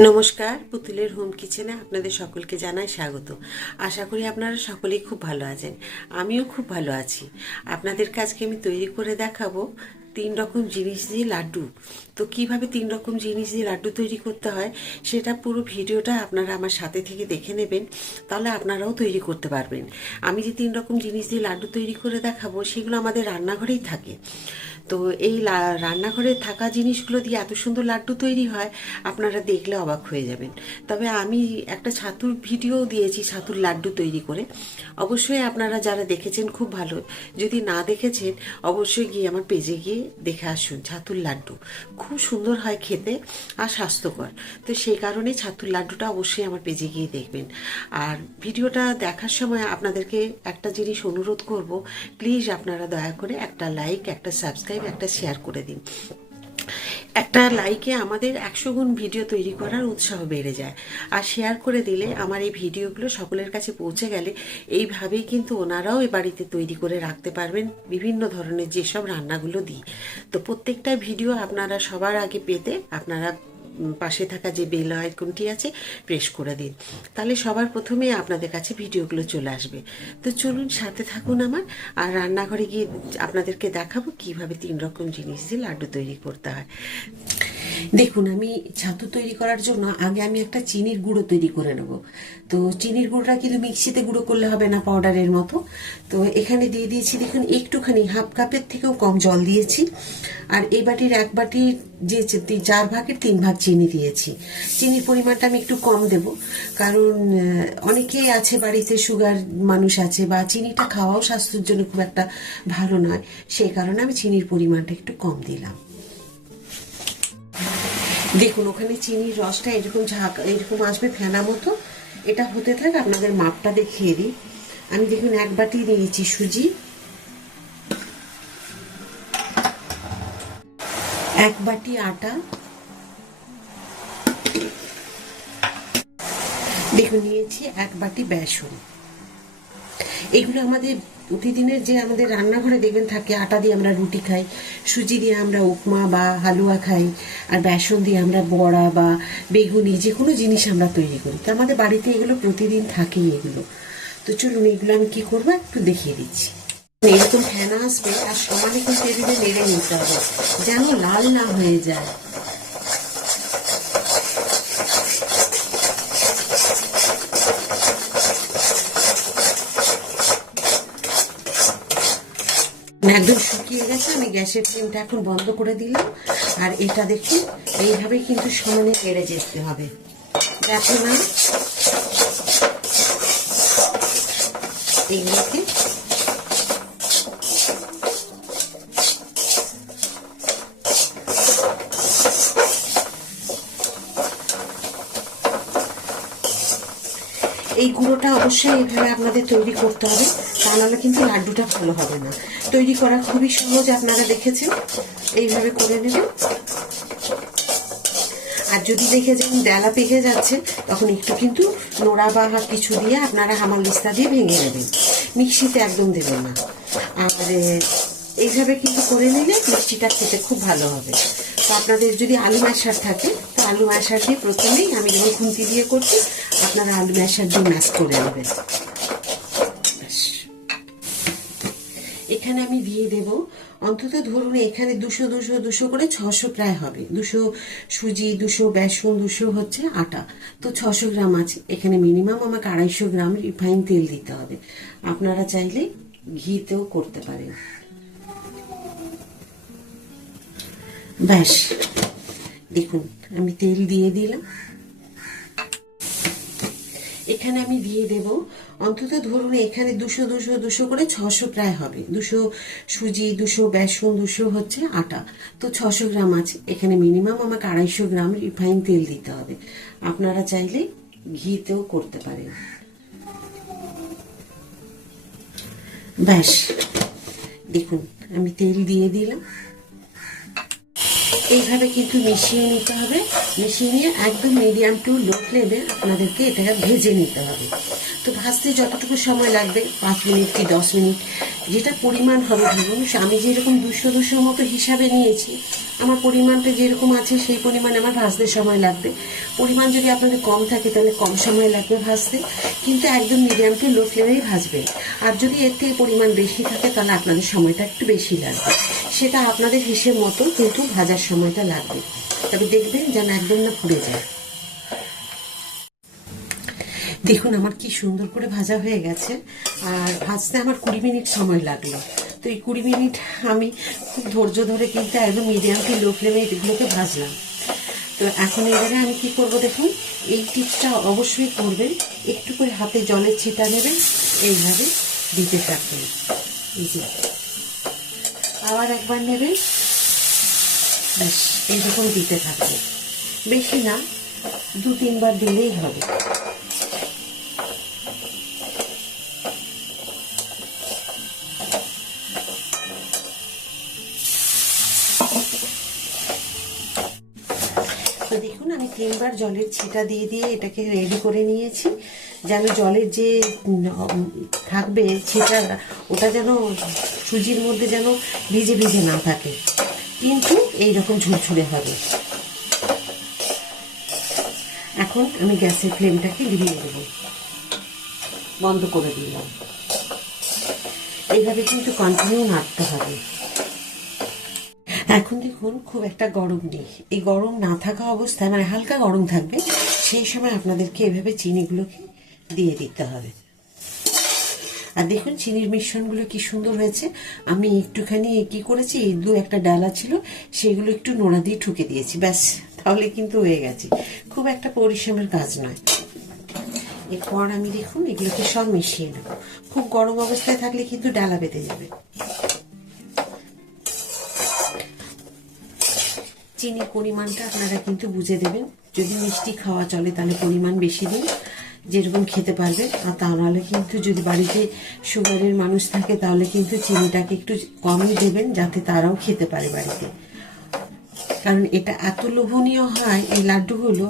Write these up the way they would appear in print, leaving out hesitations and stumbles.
নমস্কার, পুতুলের হোম কিচেনে আপনাদের সকলকে জানাই স্বাগত। আশা করি আপনারা সকলেই খুব ভালো আছেন। আমিও খুব ভালো আছি। আপনাদের কাছকে আমি তৈরি করে দেখাবো 3 রকম জিনিস দিয়ে লাড্ডু। তো কিভাবে 3 রকম জিনিস দিয়ে লাড্ডু তৈরি করতে হয় সেটা পুরো ভিডিওটা আপনারা আমার সাথে থেকে দেখে নেবেন, তাহলে আপনারাও তৈরি করতে পারবেন। আমি যে 3 রকম জিনিস দিয়ে লাড্ডু তৈরি করে দেখাবো সেগুলো আমাদের রান্নাঘরেই থাকে। তো এই রান্নাঘরে থাকা জিনিসগুলো দিয়ে এত সুন্দর লাড্ডু তৈরি হয়, আপনারা দেখলে অবাক হয়ে যাবেন। তবে আমি একটা ছাতুর ভিডিও দিয়েছি ছাতুর লাড্ডু তৈরি করে, অবশ্যই আপনারা যারা দেখেছেন খুব ভালো, যদি না দেখেছেন অবশ্যই গিয়ে আমার পেজে গিয়ে দেখে আসুন। ছাতুর লাড্ডু খুব সুন্দর হয় খেতে আর স্বাস্থ্যকর। তো সেই কারণে ছাতুর লাড্ডুটা অবশ্যই আমার পেজে গিয়ে দেখবেন। আর ভিডিওটা দেখার সময় আপনাদেরকে একটা জিনিস অনুরোধ করব, প্লিজ আপনারা দয়া করে একটা লাইক, একটা সাবস্ক্রাইব, একটা শেয়ার করে দিন। একটা লাইকে আমাদের 100 গুণ ভিডিও তৈরি করার উৎসাহ বেড়ে যায়। আর শেয়ার করে দিলে আমার এই ভিডিওগুলো সকলের কাছে পৌঁছে গেলে এইভাবেই কিন্তু ওনারাও এ বাড়িতে তৈরি করে রাখতে পারবেন বিভিন্ন ধরনের যেসব রান্নাগুলো দিই। তো প্রত্যেকটা ভিডিও আপনারা সবার আগে পেতে আপনারা পাশে থাকা যে বেল আইকনটি আছে প্রেস করে দিন, তাহলে সবার প্রথমে আপনাদের কাছে ভিডিওগুলো চলে আসবে। তো চলুন সাথে থাকুন আমার, আর রান্নাঘরে গিয়ে আপনাদেরকে দেখাবো কিভাবে 3 রকম জিনিস দিয়ে লাড্ডু তৈরি করতে হয়। দেখুন, আমি ছাতু তৈরি করার জন্য আগে আমি একটা চিনির গুঁড়ো তৈরি করে নেব। তো চিনির গুঁড়োটা কিন্তু মিক্সিতে গুঁড়ো করলে হবে না, পাউডারের মতো। তো এখানে দিয়ে দিয়েছি দেখুন একটুখানি, হাফ কাপের থেকেও কম জল দিয়েছি। আর এই বাটির 1 বাটির যে 4 ভাগের 3 ভাগ চিনি দিয়েছি। চিনির পরিমাণটা আমি একটু কম দেব, কারণ অনেকেই আছে বাড়িতে সুগার মানুষ আছে, বা চিনিটা খাওয়াও স্বাস্থ্যের জন্য খুব একটা ভালো নয়, সেই কারণে আমি চিনির পরিমাণটা একটু কম দিলাম। দেখুন, ওখানে চিনির রসটা এরকম আসবে ফেনা মতো। এটা হতে থাক, আপনাদের মাপটা দেখিয়ে দিই। আমি দেখুন 1 বাটি নিয়েছি সুজি, 1 বাটি আটা, দেখুন নিয়েছি 1 বাটি বেসন। এগুলো আমাদের প্রতিদিনের যে আমাদের রান্নাঘরে দেখবেন থাকে, আটা দিয়ে আমরা রুটি খাই, সুজি দিয়ে আমরা উপমা বা হালুয়া খাই, আর বেসন দিয়ে আমরা বড়া বা বেগুনি যে কোনো জিনিস আমরা তৈরি করি। তো আমাদের বাড়িতে এগুলো প্রতিদিন থাকেই এগুলো। তো চলুন এগুলো আমি কি করবো একটু দেখিয়ে দিচ্ছি। এরকম ফেনা আসবে আর সমানে কিন্তু টেবিলে নেড়ে নিতে হবে, যেন লাল না হয়ে যায়। একদম শুকিয়ে গেছে, আমি গ্যাসের ফ্লেমটা এখন বন্ধ করে দিলাম। আর এটা দেখুন এইভাবে কিন্তু সমানে নেড়ে যেতে হবে, দেখো না এইগুলোকে। এই গুঁড়োটা অবশ্যই এইভাবে আপনাদের তৈরি করতে হবে, তা নাহলে কিন্তু লাড্ডুটা ভালো হবে না। তৈরি করা খুবই সহজ, আপনারা দেখেছেন, এইভাবে করে নেবেন। আর যদি দেখে যান ডালা পেকে যাচ্ছে, তখন একটু কিন্তু নোড়া বা কিছু দিয়ে আপনারা হামানদিস্তা দিয়ে ভেঙে নেবেন, মিক্সিতে একদম দেবেন না। আর এইভাবে কিন্তু করে নিলে মিষ্টিটা খেতে খুব ভালো হবে। তো আপনাদের যদি আলু ম্যাশার থাকে, তো আলু ম্যাশার দিয়ে প্রথমেই, আমি যখন খুন্তি দিয়ে করছি, আপনারা আলু ম্যাশার দিয়ে ম্যাশ করে নেবেন। এখানে আমি দিয়ে দেব অন্তত ধরুন এখানে 200 করে 600 প্রায় হবে। 200 সুজি, 200 বেসন, 200 হচ্ছে আটা, তো 600 গ্রাম আছে এখানে। মিনিমাম আমাকে 250 গ্রাম রিফাইন তেল দিতে হবে, আপনারা চাইলে ঘিতেও করতে পারেন। ব্যাস, দেখুন আমি তেল দিয়ে দিলাম। এখানে আমি দিয়ে দেব অন্তত ধরুন এখানে 200 করে 600 প্রায় হবে। 200 সুজি, 200 বেসন, 200 হচ্ছে আটা, তো 600 গ্রাম আছে এখানে। মিনিমাম আমাকে 250 গ্রাম রিফাইন তেল দিতে হবে, আপনারা চাইলে ঘিতেও করতে পারেন। ব্যাস, দেখুন আমি তেল দিয়ে দিলাম। এইভাবে কিন্তু মিশিয়ে নিতে হবে, মিশিয়ে নিয়ে একদম মিডিয়াম টু লো ফ্লেমে আপনাদেরকে এটাকে ভেজে নিতে হবে। তো ভাজতে যতটুকু সময় লাগবে, 5 মিনিট কি 10 মিনিট, যেটা পরিমাণ হবে ধরুন। আমি যেরকম 200 মতো হিসাবে নিয়েছি, আমার পরিমাণটা যেরকম আছে সেই পরিমাণে আমার ভাজতে সময় লাগবে। পরিমাণ যদি আপনাদের কম থাকে তাহলে কম সময় লাগবে ভাজতে, কিন্তু একদম মিডিয়াম টু লো ফ্লেমেই ভাজবেন। আর যদি এর থেকে পরিমাণ বেশি থাকে তাহলে আপনাদের সময়টা একটু বেশি লাগবে, সেটা আপনাদের হিসেব মতো কিন্তু ভাজার সময়টা লাগবে। তবে দেখবেন যেন একদম না পুড়ে যায়। দেখুন আমার কি সুন্দর করে ভাজা হয়ে গেছে, আর ভাজতে আমার 20 মিনিট সময় লাগলো। তো এই 20 মিনিট আমি খুব ধৈর্য ধরে কিন্তু একদম মিডিয়াম টু লো ফ্লেমে এগুলোকে ভাজলাম। তো এখন এবারে আমি কি করব দেখুন, এই টিপসটা অবশ্যই করবেন। একটু করে হাতে জলের ছিটা নেবেন, এইভাবে দিতে থাকবেন। এই যে আবার একবার নেবেন, ব্যাস এইরকম দিতে থাকবেন। বেশি না, 2-3 বার দিলেই হবে। তো দেখুন আমি 3 বার জলের ছিটা দিয়ে দিয়ে এটাকে রেডি করে নিয়েছি, যেন জলের যে থাকবে ছিটা ওটা যেন সুজির মধ্যে যেন ভিজে ভিজে না থাকে, কিন্তু এইরকম ঝুরঝুরে হবে। এখন আমি গ্যাসের ফ্লেমটাকে নিভিয়ে দেব, বন্ধ করে দিলাম। এইভাবে কিন্তু কন্টিনিউ নাড়তে হবে। এখন দেখুন খুব একটা গরম নেই, এই গরম না থাকা অবস্থায় মানে হালকা গরম থাকবে, সেই সময় আপনাদেরকে এভাবে চিনিগুলোকে দিয়ে দিতে হবে। আর দেখুন চিনির মিশ্রণগুলো কি সুন্দর হয়েছে। আমি একটুখানি কি করেছি, 2-1টা ডালা ছিল সেগুলো একটু নোড়া দিয়ে ঠুকে দিয়েছি, ব্যাস তাহলে কিন্তু হয়ে গেছে। খুব একটা পরিশ্রমের কাজ নয়। এরপর আমি দেখুন এগুলোকে সব মিশিয়ে নেব। খুব গরম অবস্থায় থাকলে কিন্তু ডালা বেঁধে যাবে। চিনির পরিমাণটা আপনারা কিন্তু বুঝে দেবেন। যদি মিষ্টি খাওয়া চলে তাহলে পরিমাণ বেশি দিন, যেরকম খেতে পারবে। আর তা নাহলে কিন্তু যদি বাড়িতে সুগারের মানুষ থাকে তাহলে কিন্তু চিনিটাকে একটু কমই দেবেন, যাতে তারাও খেতে পারে বাড়িতে। কারণ এটা এত লোভনীয় হয় এই লাড্ডুগুলো,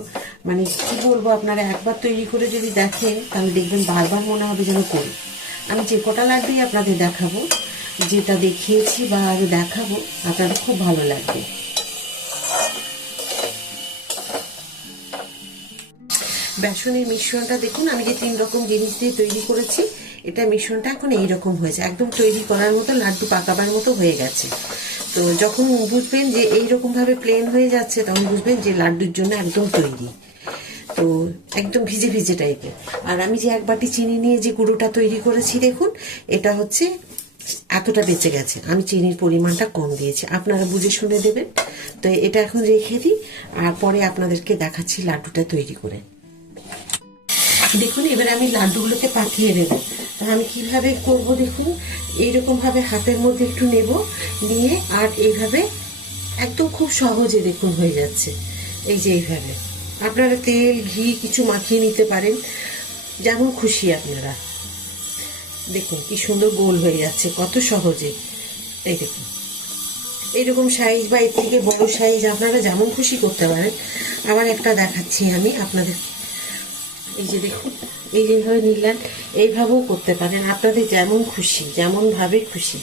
মানে কি বলবো, আপনারা একবার তৈরি করে যদি দেখেন তাহলে দেখবেন বারবার মনে হবে যেন করি। আমি যে কটা লাড্ডুই আপনাদের দেখাবো, যেটা দেখিয়েছি বা আরো দেখাবো, আপনাদের খুব ভালো লাগবে। বেসনের মিশ্রণটা দেখুন আমি যে 3 রকম জিনিস দিয়ে তৈরি করেছি, এটা মিশ্রণটা এখন এইরকম হয়েছে, একদম তৈরি করার মতো, লাড্ডু পাকাবার মতো হয়ে গেছে। তো যখন বুঝবেন যে এইরকম ভাবে প্লেন হয়ে যাচ্ছে, তখন বুঝবেন যে লাড্ডুর জন্য একদম তৈরি। তো একদম ভিজে ভিজে টাইপের। আর আমি যে 1 বাটি চিনি নিয়ে যে গুঁড়োটা তৈরি করেছি দেখুন, এটা হচ্ছে এতটা বেঁচে গেছে। আমি চিনির পরিমাণটা কম দিয়েছি, আপনারা বুঝে শুনে দেবেন। তো এটা এখন রেখে দিই, আর পরে আপনাদেরকে দেখাচ্ছি লাড্ডুটা তৈরি করে। দেখুন এবার আমি লাড্ডুগুলোকে পাঠিয়ে দেবো। আমি কিভাবে করব দেখুন, এইরকম ভাবে হাতের মধ্যে একটু নেব, নিয়ে আর এইভাবে একদম খুব সহজে দেখুন হয়ে যাচ্ছে। এই যে এইভাবে আপনারা তেল ঘি কিছু মাখিয়ে নিতে পারেন, যেমন খুশি আপনারা। দেখুন কি সুন্দর গোল হয়ে যাচ্ছে, কত সহজে। এই দেখুন এইরকম সাইজ বা এর থেকে বড় সাইজ আপনারা যেমন খুশি করতে পারেন। আবার একটা দেখাচ্ছি আমি আপনাদের। এই যে দেখুন, এই যেভাবে নিলেন এইভাবেও করতে পারেন, আপনাদের যেমন খুশি, যেমন ভাবে খুশি।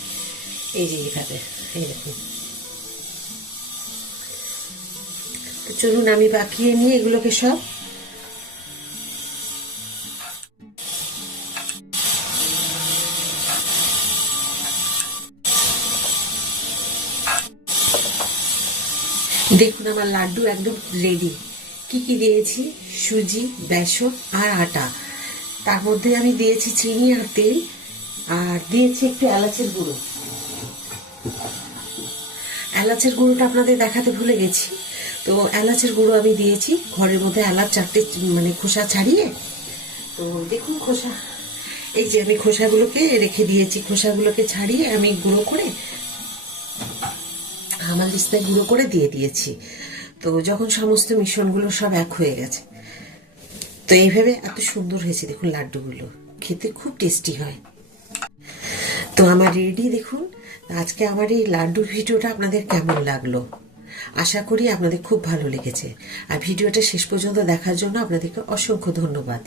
এই যে এইভাবে, এই দেখুন। তো চলুন আমি বাকিয়ে নিয়ে এগুলোকে সব। দেখুন আমার লাড্ডু একদম রেডি। কি কি দিয়েছি, সুজি, বেসন আর আটা, তার মধ্যে আমি দিয়েছি চিনি আর তেল, আর দিয়েছি একটু এলাচের গুঁড়ো। এলাচের গুঁড়োটা আপনাদের দেখাতে ভুলে গেছি। তো এলাচের গুঁড়ো আমি দিয়েছি, ঘরের মধ্যে এলাচ 4টে মানে খোসা ছাড়িয়ে। তো দেখুন খোসা, এই যে আমি খোসাগুলোকে রেখে দিয়েছি, খোসাগুলোকে ছাড়িয়ে আমি গুঁড়ো করে আমার লিস্তায় গুঁড়ো করে দিয়ে দিয়েছি। তো যখন সমস্ত মিশ্রণগুলো সব এক হয়ে গেছে, তো এইভাবে এত সুন্দর হয়েছে দেখুন লাড্ডুগুলো, খেতে খুব টেস্টি হয়। তো আমার রেডি দেখুন। আজকে আমার এই লাড্ডুর ভিডিওটা আপনাদের কেমন লাগলো, আশা করি আপনাদের খুব ভালো লেগেছে। আর ভিডিওটা শেষ পর্যন্ত দেখার জন্য আপনাদেরকে অসংখ্য ধন্যবাদ।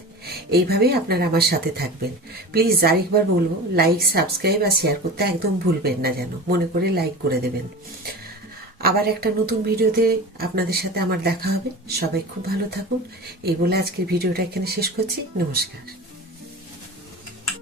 এইভাবেই আপনারা আমার সাথে থাকবেন। প্লিজ আরেকবার বলবো, লাইক, সাবস্ক্রাইব আর শেয়ার করতে একদম ভুলবেন না, যেন মনে করে লাইক করে দেবেন। আবার একটা নতুন ভিডিওতে আপনাদের সাথে আমার দেখা হবে। সবাই খুব ভালো থাকুন এই বলে আজকের ভিডিওটা এখানে শেষ করছি। নমস্কার।